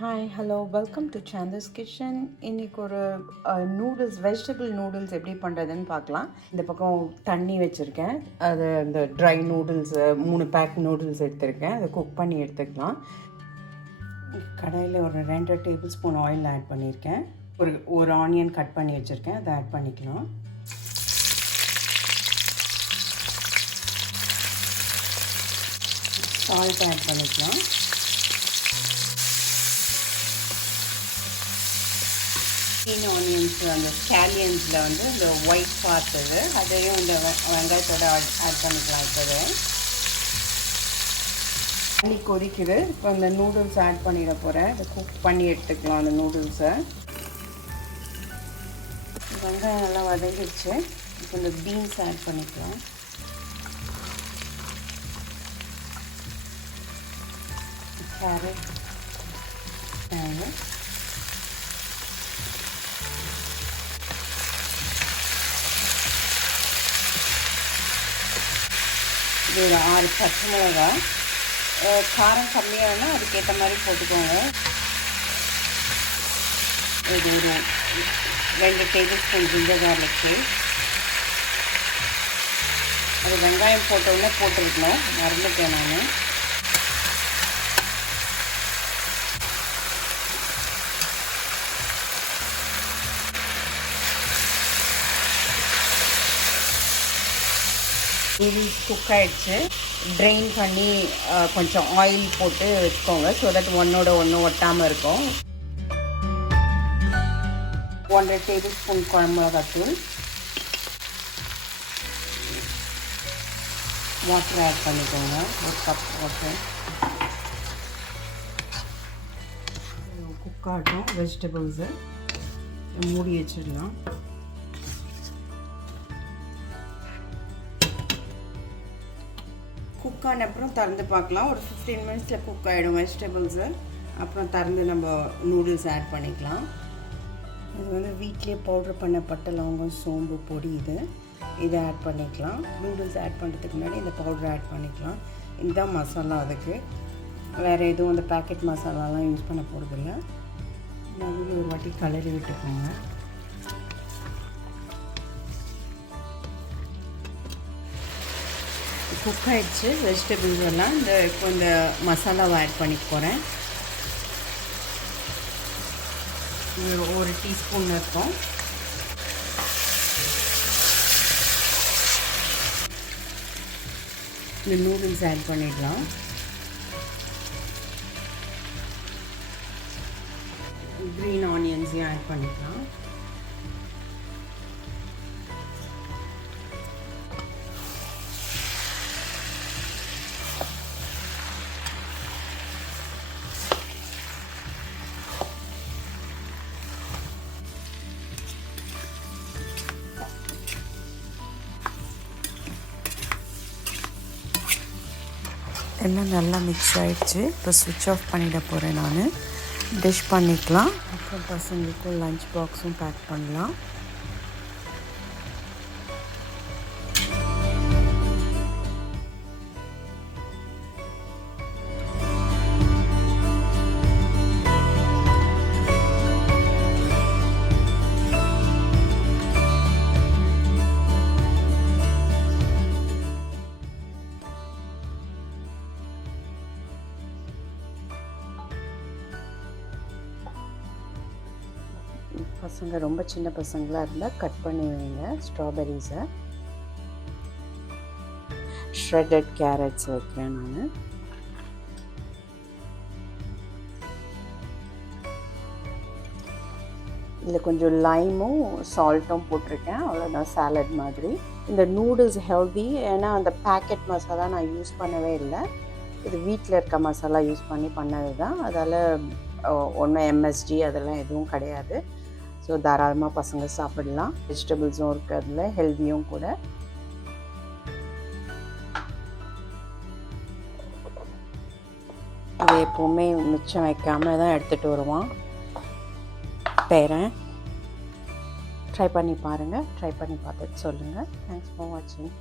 Hi hello welcome to Santhas kitchen இன்னைக்கு ஒரு noodles vegetable noodles எப்படி பண்ணுறதுன்னு பார்க்கலாம். இந்த பக்கம் தண்ணி வச்சுருக்கேன். அது இந்த ட்ரை நூடுல்ஸு மூணு பேக் நூடுல்ஸ் எடுத்திருக்கேன். அதை குக் பண்ணி எடுத்துக்கலாம். கடையில் ஒரு ரெண்டு டேபிள் ஸ்பூன் ஆயில் ஆட் பண்ணியிருக்கேன். ஒரு ஒரு ஆனியன் கட் பண்ணி வச்சுருக்கேன். அதை ஆட் பண்ணிக்கலாம். சால்ட் ஆட் பண்ணிக்கலாம். க்ரீன் ஆனியன்ஸ் அந்த ஸ்கேலியன்ஸில் வந்து இந்த ஒயிட் பார்ட் இது. அதையும் இந்த வெ- வெங்காயத்தோட ஆட் பண்ணிக்கலாம் இப்போவே. தண்ணி கொதிக்குது. இப்போ இந்த நூடுல்ஸ் ஆட் பண்ணிட போகிறேன் இதை குக் பண்ணி எடுத்துக்கலாம் அந்த நூடுல்ஸை வெங்காயம் நல்லா வதங்கிடுச்சு. இப்போ இந்த பீன்ஸ் ஆட் பண்ணிக்கலாம். கேரட் இது ஒரு ஆறு பச்சை மிளகா. காரம் கம்மியானா அதுக்கேற்ற மாதிரி போட்டுக்கோங்க. இது ஒரு ரெண்டு table spoon ginger garlic. Paste அது வெங்காயம் போட்டவுடனே போட்டுருக்கணும். மறந்துட்டேன் நான். நூடுல்ஸ் குக் ஆகிடுச்சு ட்ரெயின் பண்ணி கொஞ்சம் ஆயில் போட்டு வச்சுக்கோங்க. ஸோ தட் ஒன்னோட ஒன்று ஒட்டாமல் இருக்கும். ஒன்றரை டேபிள் ஸ்பூன் குழம்பு மிளகாத்தூள் வாட்டர் ஆட் பண்ணிக்கோங்க. ஒரு கப் வாட்டர் குக் ஆகட்டும். வெஜிடபிள்ஸு மூடி வச்சிடலாம். குக் ஆன அப்புறம் திறந்து பார்க்கலாம். ஒரு ஃபிஃப்டீன் மினிட்ஸில் குக் ஆகிடும் வெஜிடபிள்ஸு அப்புறம் திறந்து நம்ம நூடுல்ஸ் ஆட் பண்ணிக்கலாம். இது வந்து வீட்லேயே பவுடர் பண்ண பட்டை லவங்கம் சோம்பு பொடி இது. இதை ஆட் பண்ணிக்கலாம். நூடுல்ஸ் ஆட் பண்ணுறதுக்கு முன்னாடி இந்த பவுடர் ஆட் பண்ணிக்கலாம். இதுதான் மசாலா அதுக்கு. வேறு எதுவும் அந்த பேக்கெட் மசாலாலாம் யூஸ் பண்ண போகிறதில்ல நான் ஒரு வாட்டி கலரி விட்டுக்கோங்க. குக் ஆகிடுச்சு வெஜிடபிள்ஸ் எல்லாம். இந்த இப்போ இந்த மசாலாவை ஆட் பண்ணிக்க போகிறேன் இது ஒரு டீஸ்பூன் இருக்கும். இந்த நூடுல்ஸ் ஆட் பண்ணிடலாம். க்ரீன் ஆனியன்ஸையும் ஆட் பண்ணிக்கலாம். எல்லாம் நல்லா மிக்ஸ் ஆகிடுச்சு இப்போ சுவிட்ச் ஆஃப் பண்ணிட போகிறேன் நான். டிஷ் பண்ணிக்கலாம். அப்புறம் பசங்களுக்கும் லஞ்ச் பாக்ஸும் பேக் பண்ணலாம். பசங்க ரொம்ப சின்ன பசங்களாக இருந்தால் கட் பண்ணி வைங்க ஸ்ட்ராபெரிஸை ஷ்ரெட்டட் கேரட்ஸ் வைக்கிறேன் நான். இதில் கொஞ்சம் லைமும் சால்ட்டும் போட்டிருக்கேன் அவ்வளோதான் சாலட் மாதிரி. இந்த நூடுல்ஸ் ஹெல்தி ஏன்னா அந்த பேக்கெட் மசாலா நான் யூஸ் பண்ணவே இல்லை. இது வீட்டில் இருக்க மசாலா யூஸ் பண்ணி பண்ணது தான் அதால் ஒன்றும் எம்எஸ்டி அதெல்லாம் எதுவும் கிடையாது. ஸோ தாராளமாக பசங்க சாப்பிடலாம். வெஜிடபிள்ஸும் இருக்கிறதுல அதில் ஹெல்த்தியும் கூட. இது எப்போவுமே மிச்சம் வைக்காமல் தான் எடுத்துகிட்டு வருவான். பேரன். ட்ரை பண்ணி பாருங்கள் ட்ரை பண்ணி பார்த்துட்டு சொல்லுங்கள் தேங்க்ஸ் ஃபார் வாட்சிங்